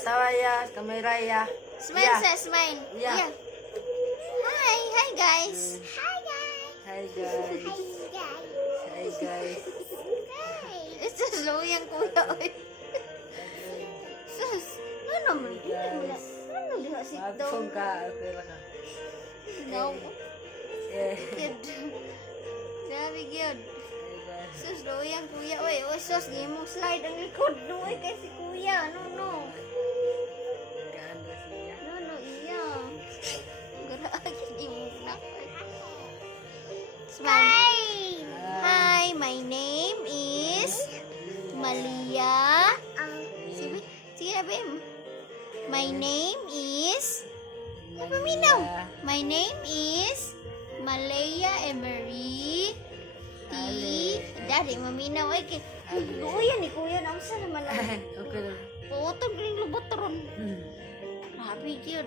tawa ya, kamera ya. Smile Yeah. sa smile. Yeah. Yeah. Hi guys. Hi guys. Hi guys. Ito slow yung kuya. Oy. Sus. Ano man? Guys. Ano diha si Magpong ka, okay lang ka. No. Eh. Good. Grabe good. Hi guys. Sus, slow yung kuya. Oy, oy, sus, di mo slide ang likod. No, oy, kay si kuya. No, no. Ganda siya. No, no, iya. Garaagin mo na. Smile. Hi, my name is Malia. Sige, sige na, Bim. My name is... Paminaw. My name is Malaya Emery T. Daddy, maminaw. Ay, kuya ni kuya. Nausa naman lang. Okay lang. Putog rin lubot ron. Hmm. Grabe yun.